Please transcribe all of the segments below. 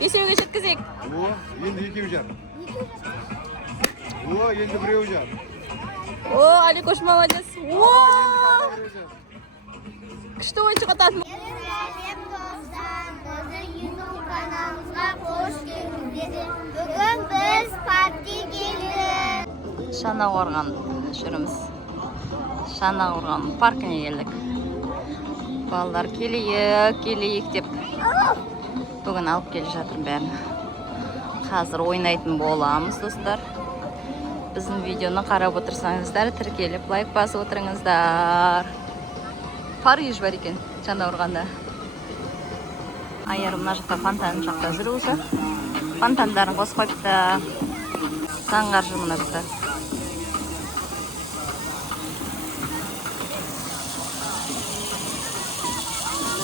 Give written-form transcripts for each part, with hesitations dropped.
Бесеуге жеткізейік. Енді екеу жар. Енді біреу жар. Аликош молодец. Күшті ойыншы қататын. Бүгін біз паркке келдік. Шанақорған жүріміз. Шанақорған паркіне келдік. Балдар келейік деп бүгін алып келе жатырмын бәрін. Қазір ойнайтын боламыз, достар. Біздің видеоны қарап отырсаңыздар, тіркеліп, лайк басып отырыңыздар. Париж бар екен, Шанақорғанда. Айар мына жақта фонтан жақта жүр уже. Фонтандарын қосып қойыпты. Заңғар жүр мына жақта.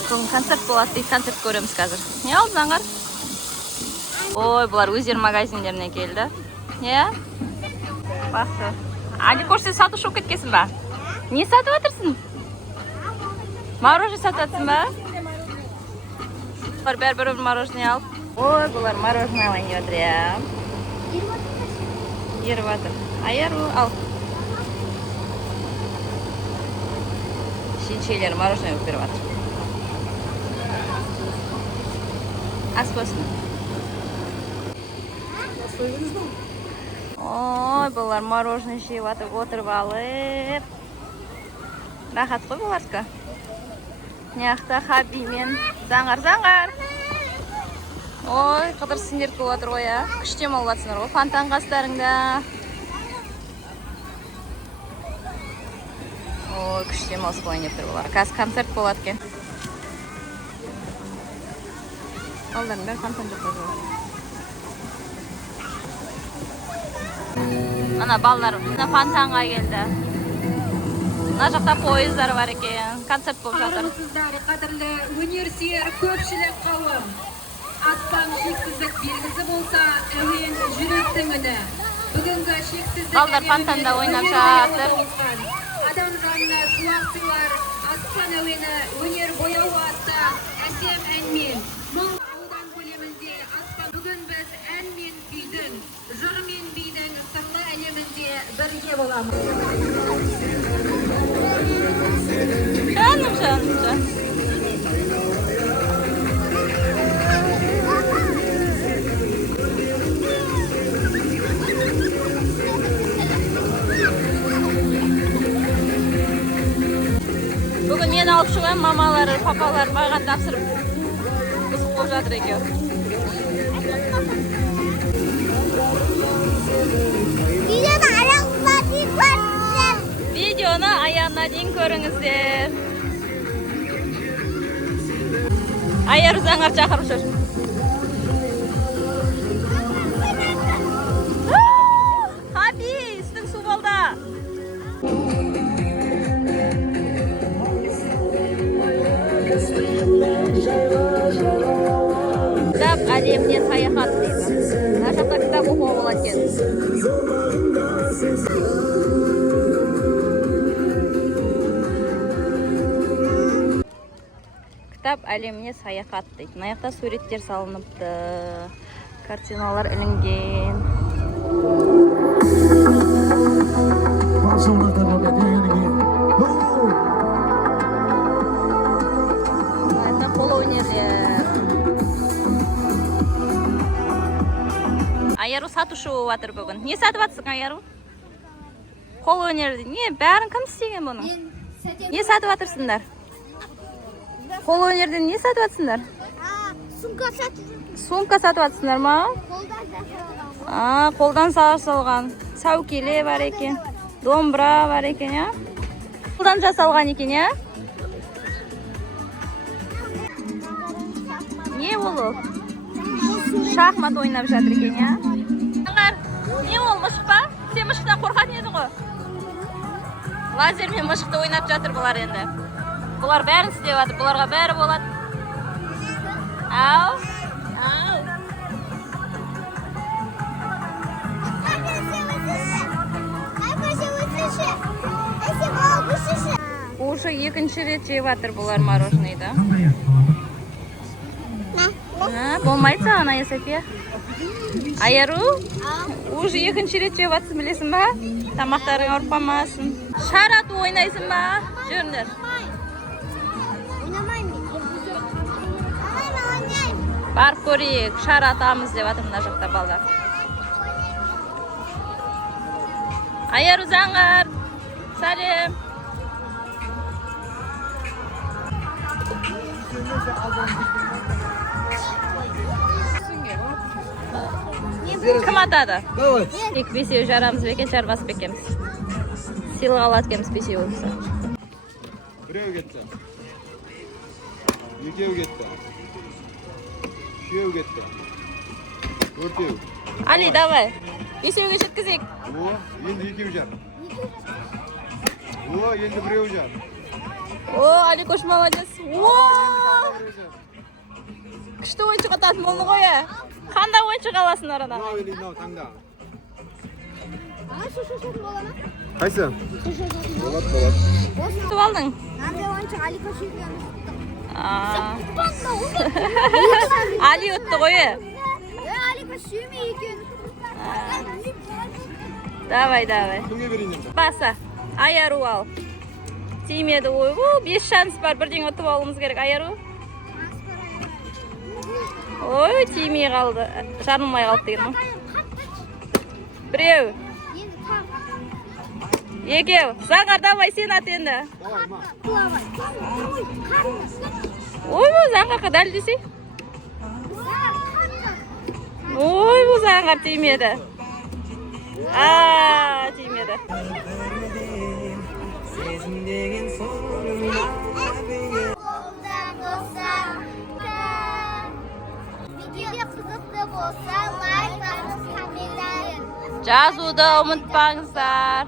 Бүгін концерт болады дейді, концерт көреміз қазір. Не алды Заңғар? Ой, бұлар өздері магазиндеріне келді. Не? Бақты. Аликош, сен сатушы болып кеткенсің ба? Не сатып отырсың? Мороженое сатып жатсың ба? Бұлар бәрі бір мороженое алып. Ой, бұлар мороженое алайын деп отыр, я. Еріп отыр. Айар ал. Шешелері мороженое болып беріп отыр. Ас болсын. Ой, бұлар мороженое жеп отырып алып. Рахат қой бұлардікі. Неақта Хаби мен Заңғар. Ой, қыдырсын дерт болып отыр ғой, а. Күштем алып жатсыңдар ғой, фонтан қастарыңда. Ой, күштем алып болайын деп тұр бұлар. Қазір концерт болады екен. Балдардың бәрі фонтан жоқ қой. Ана балдар фонтанға келді. Мына жақта пойыздар бар екен. Концерт болып жатыр. Армысыздар, қадірлі өнерсүйер көпшілік қауым. Аспан шексіздік белгісі болса, әуен жүректің үні. Бүгінгі шексіздік балдар фонтанда ойнап жатыр. Адам жанына шуақ сыйлар, аспан әуені өнер бояуы атты әсем әнмен. Мың аудан көлемінде аспан. Бүгін біз ән мен күйдің, жыр мен бидің сырлы әлемінде бірге боламыз. Жаным. Бүгін мен алып шығайын, мамалары, папалары маған тапсырып қызық болып жатыр екеу. Видеоны аяғына дейін көріңіздер. Айар Заңғар шақырып жүр. Хаби, үстің су болды. Кітап әлеміне саяхат дейді. Мына жақта кітап оқуға болады екен. Кітап әлеміне саяхат дейді. Мына жақта суреттер салыныпты. Картиналар ілінген. Айару сатушы болып жатыр бүгін. Не сатып жатсың, Айару? Қол өнерді. Не, бәрін кім істеген бұны? Не сатып жатырсыңдар? Қол өнерден не сатып жатсыңдар? Сумка сатып жатсыңдар ма? Қолдан жасалған. Саукеле бар екен. Домбыра бар екен, я? Қолдан жасалған екен, я? Не ол? Шахмат ойнап жатыр екен, я? Не ол, мұшық па? Сен мұшықтан қорқатын едің ғой? Лазермен мұшықты ойнап жатыр бұлар енді. Бұлар бәрін істеп жатыр, бұларға бәрі болады. Ау? Уже екінші рет жеп жатыр бұлар мороженойды. Болмайды саған, Ая София. Айару, уже екінші рет жеп жатсың, білесің ба? Тамақтарың ауырып қалмасын. Шар ату ойнайсың ба? Жүріңдер. Ойнамаймын. Ойнаймын. Барып көрейік, шар атамыз деп жатыр мына жақта балдар. Айару заңғар. Сәлем. Кім атады? Давай. Тек бесеу жарамыз бекен, шарбасып бекеміз. Сыйлық алады кеміз бесеу болса. Біреу кетті. Екеу кетті. Үшеу кетті. Төртеу. Али, давай. Бесеуге жеткізейік. О, енді екеу жар. О, енді біреу жар. О, Али көш молодец. О! Күшті ойыншы қататын болны ғой. Қандай ойыншы қаласың арада? Мынау или мынау таңда. Шу бола ма? Қайсы? Болады. Күтіп алдың? Қандай ойыншық Алика сүйген? Али өтті ғой. Алика сүймей екен. Давай. Кімге берейін енді? Баса. Айару ал. Тимеді ой. 5 шанс бар. Бірден ұтып алуымыз керек. Айару. Ой, тимей қалды. Жарылмай қалды деген ма? Біреу. Екеу. Заңғар, давай сен ат енді. Давай, ма. Ой, бұл заңғарға дәл десей. Ой, бұл заңғар тимеді. Тимеді. Видео қызықты болса лайк басып комментарий Жазуды ұмытпаңыздар.